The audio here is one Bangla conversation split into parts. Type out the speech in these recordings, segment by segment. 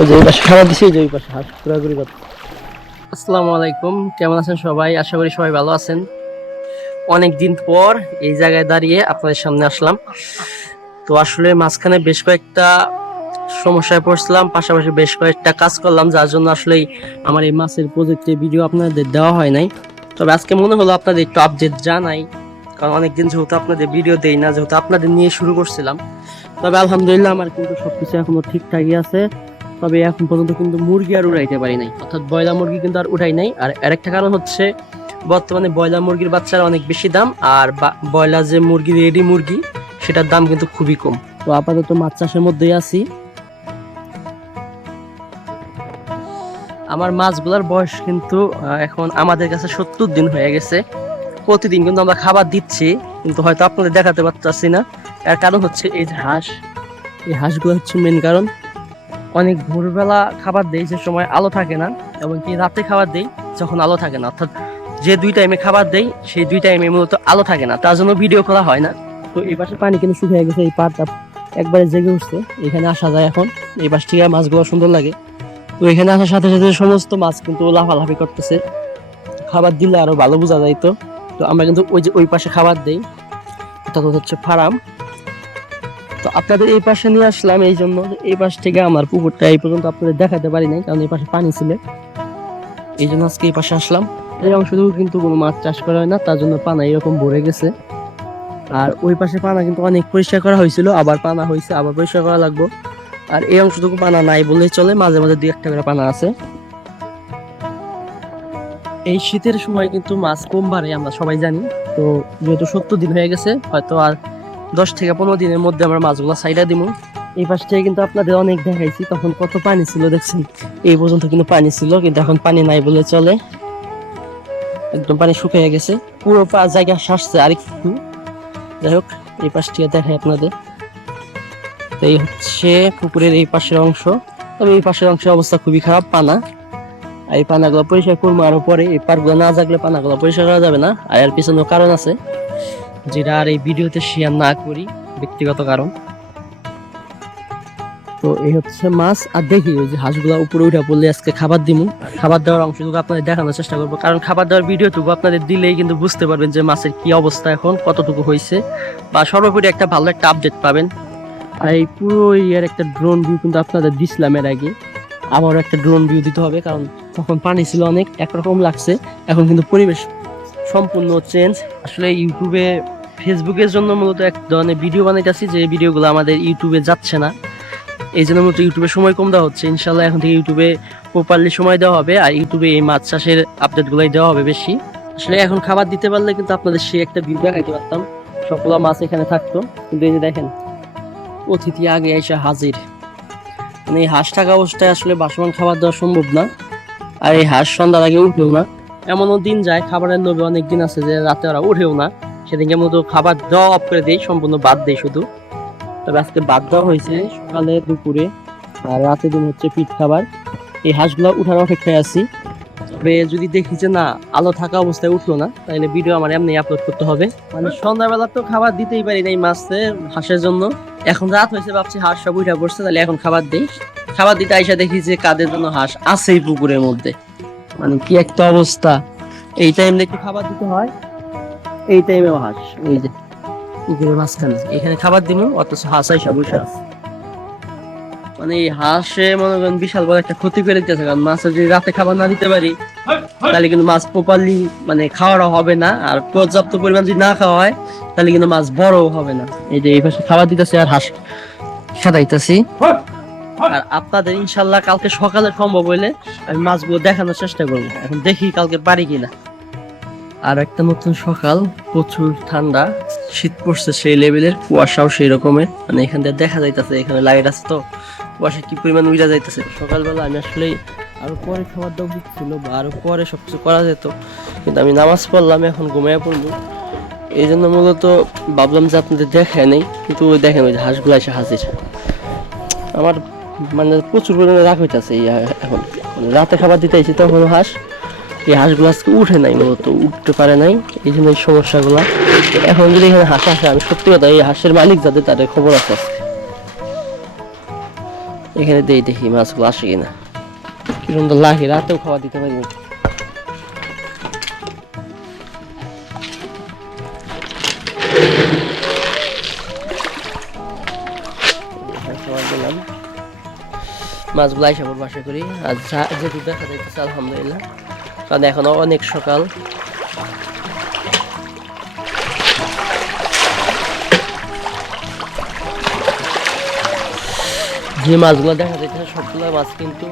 ওই যে পাশে খাবার দিছি, যে ওই পাশে হাঁস ঘোরাঘুরি করছে। আসসালামু আলাইকুম, কেমন আছেন সবাই? আশা করি সবাই ভালো আছেন। অনেকদিন পর এই জায়গায় দাঁড়িয়ে আপনাদের সামনে আসলাম। তো আসলে মাঝখানে বেশ কয়েকটা সমস্যায় পড়ছিলাম, পাশাপাশি বেশ কয়েকটা কাজ করলাম, যার জন্য আসলে আমার এই মাছের প্রজেক্টের ভিডিও আপনাদের দেওয়া হয় নাই। তবে আজকে মনে হলো আপনাদের একটু আপডেট জানাই, কারণ অনেকদিন যেহেতু আপনাদের ভিডিও দেই না, যেহেতু আপনাদের নিয়ে শুরু করছিলাম। তবে আলহামদুলিল্লাহ আমার কিন্তু সবকিছু এখনো ঠিকঠাকই আছে। তবে এখন পর্যন্ত কিন্তু মুরগি আর উড়াইতে পারি নাই, অর্থাৎ ব্রয়লার মুরগি কিন্তু আর উঠাই নাই। আর আরেকটা কারণ হচ্ছে বর্তমানে ব্রয়লার মুরগির বাচ্চার অনেক বেশি দাম, আর ব্রয়লার যে মুরগি, রেডি মুরগি, সেটার দাম কিন্তু খুবই কম। তো আপাতত মাছ চাষের মধ্যেই আছি। আমার মাছগুলোর বয়স কিন্তু এখন আমাদের কাছে 70 দিন হয়ে গেছে। প্রতিদিন কিন্তু আমরা খাবার দিচ্ছি, কিন্তু হয়তো আপনাদের দেখাতে পারতেছি না। এর কারণ হচ্ছে এই যে হাঁস, এই হাঁসগুলো হচ্ছে মেন কারণ। অনেক ভোরবেলা খাবার দেই যে সময় আলো থাকে না, এবং কি রাতে খাবার দেই যখন আলো থাকে না, অর্থাৎ যে দুই টাইমে খাবার দেই সেই দুই টাইমে মূলত আলো থাকে না, তার জন্য ভিডিও করা হয় না। তো এই পাশে পানি কিন্তু শুকিয়ে গেছে, এই পাড়টা একবারে জেগে উঠছে, এখানে আসা যায় এখন। এই পাশ থেকে মাছগুলো সুন্দর লাগে। তো এখানে আসার সাথে সাথে সমস্ত মাছ কিন্তু লাফালাফি করতেছে, খাবার দিলে আরো ভালো বোঝা যায়। তো তো আমরা কিন্তু ওই যে ওই পাশে খাবার দেই, অর্থাৎ হচ্ছে ফার্ম। তো আপনাদের এই পাশে নিয়ে আসলাম এই জন্য, এই পাশ থেকে আমার পুকুরটা এই পর্যন্ত আপনাদের দেখাতে পারি নাই, কারণ এই পাশে পানি ছিল। এই জন্য আজকে এই পাশে আসলাম। এই অংশটুকু কিন্তু কোনো মাছ চাষ করা হয় না, তার জন্য পানা এরকম ভরে গেছে। আর ওই পাশে পানা কিন্তু অনেক পরিষ্কার করা হয়েছিল, আবার পানা হয়েছে, আবার পরিষ্কার করা লাগবে। আর এই অংশটুকু পানা নাই বললেই চলে, মাঝে মাঝে দুই একটা করে পানা আছে। এই শীতের সময় কিন্তু মাছ কম বাড়ে, আমরা সবাই জানি। তো যেহেতু 70 দিন হয়ে গেছে, হয়তো আর 10 থেকে 15 দিনের মধ্যে আমরা মাছগুলো সাইডা দিব। এই পাশ থেকে কিন্তু আপনাদের অনেক দেখাইছি, তখন কত পানি ছিল দেখছেন, এই পর্যন্ত কিন্তু পানি ছিল, কিন্তু এখন পানি নাই বলে চলে, একদম পানি শুকিয়ে গেছে। পুরো জায়গা শাসছে আর একটু। যাই হোক, এই পাশ থেকে দেখাই আপনাদের। তো এই হচ্ছে পুকুরের এই পাশের অংশ। তবে এই পাশের অংশের অবস্থা খুবই খারাপ, পানা। আর এই পানাগুলো পরিষ্কার করবো আরো পরে, এই পারগুলো না জাগলে পানাগুলো পরিষ্কার করা যাবে না। আর এর পিছনেও কারণ আছে, যেটা আর এই ভিডিওতে শেয়ার না করি, ব্যক্তিগত কারণ। তো এই হচ্ছে মাছ। আর দেখি ওই যে হাঁসগুলা উপরে উঠে পড়লে আজকে খাবার দিব, খাবার দেওয়ার অংশটুকু আপনাদের দেখানোর চেষ্টা করবো, কারণ খাবার দেওয়ার ভিডিওটুকু আপনাদের দিলেই কিন্তু বুঝতে পারবেন যে মাছের কি অবস্থা এখন, কতটুকু হয়েছে, বা সর্বোপরি একটা ভালো একটা আপডেট পাবেন। আর এই পুরো এরিয়ার একটা ড্রোন ভিউ কিন্তু আপনাদের দিছিলাম এর আগে, আবারও একটা ড্রোন ভিউ দিতে হবে, কারণ তখন পানি ছিল অনেক, একরকম লাগছে। এখন কিন্তু পরিবেশ সম্পূর্ণ চেঞ্জ। আসলে ইউটিউবে, ফেসবুকের জন্য মূলত এক ধরনের ভিডিও বানাইতেছি, যে ভিডিওগুলো আমাদের ইউটিউবে যাচ্ছে না, এই জন্য মূলত ইউটিউবে সময় কম দেওয়া হচ্ছে। ইনশাল্লাহ এখন থেকে ইউটিউবে প্রপারলি সময় দেওয়া হবে, আর ইউটিউবে এই মাছ চাষের আপডেটগুলোই দেওয়া হবে বেশি। আসলে এখন খাবার দিতে পারলে কিন্তু আপনাদের সে একটা ভিউ দেখাইতে পারতাম, সবগুলো মাছ এখানে থাকতো। কিন্তু এই যে দেখেন, অতিথি আগে এসে হাজির। মানে এই হাঁস থাকা অবস্থায় আসলে বাসমান খাবার দেওয়া সম্ভব না, আর এই হাঁস সন্ধ্যার আগে উঠেও না। এমনও দিন যায়, খাবারের লোভে অনেক দিন আছে যে রাতে ওরা উঠেও না, সেদিনকে মতো খাবার দেওয়া অফ করে দেয়, সম্পূর্ণ বাদ দেয় শুধু। তবে আজকে বাদ দেওয়া হয়েছে সকালে, দুপুরে, আর রাতে দিন হচ্ছে ফিট খাবার। এই হাঁসগুলো উঠার অপেক্ষায় আছি। তবে যদি দেখি যে না, আলো থাকা অবস্থায় উঠলো না, তাহলে ভিডিও আমার এমনি আপলোড করতে হবে। মানে সন্ধ্যাবেলা তো খাবার দিতেই পারি নাই মাছে, হাঁসের জন্য। এখন রাত হয়েছে, ভাবছি হাঁস সব উঠা পড়ছে, তাহলে এখন খাবার দিই। খাবার দিতে আইসা দেখি যে কাদের জন্য হাঁস আছেই পুকুরের মধ্যে। মানে কি একটা অবস্থা! এই টাইমে একটু খাবার দিতে হয়, এই টাইমেও হাঁস এই যে পুকুরের মাঝখানে, এখানে খাবার দিব, অথচ হাঁস আইসা বসে আছে। মানে এই হাঁসে মনে করেন বিশাল বড় একটা ক্ষতি করে দিতেছে, কারণ মাছের যদি রাতে খাবার না দিতে পারি, তাহলে কিন্তু মাছ প্রপারলি মানে খাওয়াটা হবে না, আর পর্যাপ্ত পরিমাণ যদি না খাওয়া হয়, তাহলে কিন্তু মাছ বড়ও হবে না। এই যে এই পাশে খাবার দিতেছে আর হাঁস খেদাইতেছি। আর আপনাদের ইনশাল্লাহ কালকে সকালে সম্ভব হইলে আমি মাছগুলো দেখানোর চেষ্টা করবো, এখন দেখি কালকে পারি কিনা। আর একটা নতুন সকাল, প্রচুর ঠান্ডা, শীত পড়ছে সেই লেভেলের, কুয়াশাও সেই রকমের। মানে এখান থেকে দেখা যাইতেছে, এখানে লাইট আছে তো কুয়াশা কি পরিমাণ উড়া যাইতেছে। সকালবেলা আমি আসলে আরো পরে খাবার দাওয়া উচিত ছিল, বা আরো পরে সবকিছু করা যেত, কিন্তু আমি নামাজ পড়লাম, এখন ঘুমাইয়া পড়বো। এই জন্য মূলত ভাবলাম যে আপনাদের দেখায় নেই, কিন্তু ওই দেখেন ওই হাঁসগুলো এসে হাজির। আমার মানে প্রচুর পরিমাণে রাগ হইতেছে এখন, রাতে খাবার দিতে আইছি তখন হাঁস, এই হাঁসগুলো আজকে উঠে নাই, মূলত উঠতে পারে নাই, এই জন্য এই সমস্যাগুলো। এখন যদি এখানে হাঁস আসে, আমি সত্যি কথা এই হাঁসের মালিক যাদের, তাদের খবর আছে। এখানে দেখি মাছগুলো আসে কিনা, কি সুন্দর লাগে, রাতেও খাওয়া দিতে পারি। মাছগুলো আইসা পড়বো আশা করি। আর যেহেতু দেখা যাইতেছে আলহামদুলিল্লাহ, কারণ এখনো অনেক সকাল। যে মাছগুলো দেখা যাইতেছে সবগুলো মাছ কিন্তু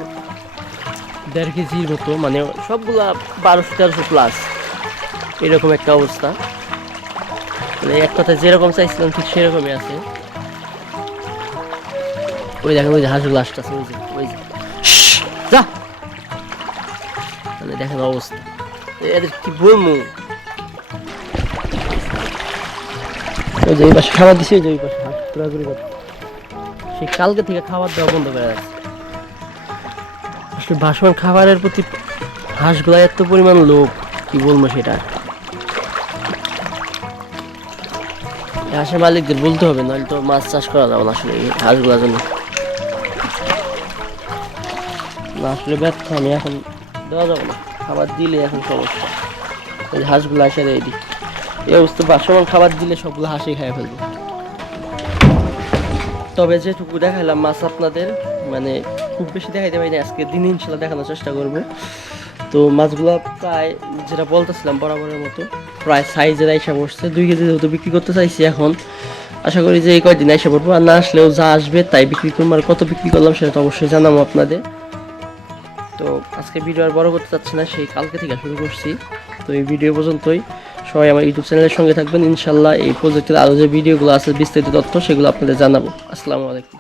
1.5 কেজির মতো, মানে সবগুলা 1200-1300 প্লাস, এরকম একটা অবস্থা। মানে এক কথায় যেরকম চাইছিলাম ঠিক সেরকমই আছে। ওই দেখেন, ওই যে হাঁসগুলো আসতেছে, ওই যে যা, মানে দেখেন অবস্থা, এদের কি বলবো। ওই যে এই পাশে খাবার দিছে, ওই যে ওই পাশে হাঁস ঘোরাঘুরি করছে, সে কালকে থেকে খাবার দেওয়া বন্ধ করে আছে। আসলে ভাসমান খাবারের প্রতি হাঁসগুলা এত পরিমাণ লোভ, কি বলবো সেটা। হাঁসের মালিকদের বলতে হবে, নাহলে তো মাছ চাষ করা যাবে না আসলে এই হাঁসগুলার জন্য। না আসলে ব্যর্থ, আমি এখন দেওয়া যাবে না, খাবার দিলে এখন সমস্যা। ওই হাঁসগুলো আসে দেয় দিই, এই অবস্থা ভাসমান খাবার দিলে সবগুলো হাঁসই খাই ফেলবো। তবে যেটুকু দেখাইলাম মাছ আপনাদের, মানে খুব বেশি দেখাইতে পারি না, আজকে দিন ইনশাল্লাহ দেখানোর চেষ্টা করবো। তো মাছগুলো প্রায় যেটা বলতেছিলাম বরাবরের মতো প্রায় সাইজের আইসা পড়ছে, 2 কেজি যেহেতু বিক্রি করতে চাইছি এখন, আশা করি যে এই কয়দিন আইসা পড়বো। আর না আসলেও যা আসবে তাই বিক্রি করবো, আর কত বিক্রি করলাম সেটা তো অবশ্যই জানাবো আপনাদের। তো আজকে ভিডিও আর বড় করতে চাচ্ছি না, সেই কালকে থেকে শুরু করছি। তো এই ভিডিও পর্যন্তই, সবাই আমার ইউটিউব চ্যানেলের সঙ্গে থাকবেন ইনশাল্লাহ। এই প্রজেক্টের আরও যে ভিডিওগুলো আছে বিস্তারিত তথ্য সেগুলো আপনাদের জানাবো। আসসালামু আলাইকুম।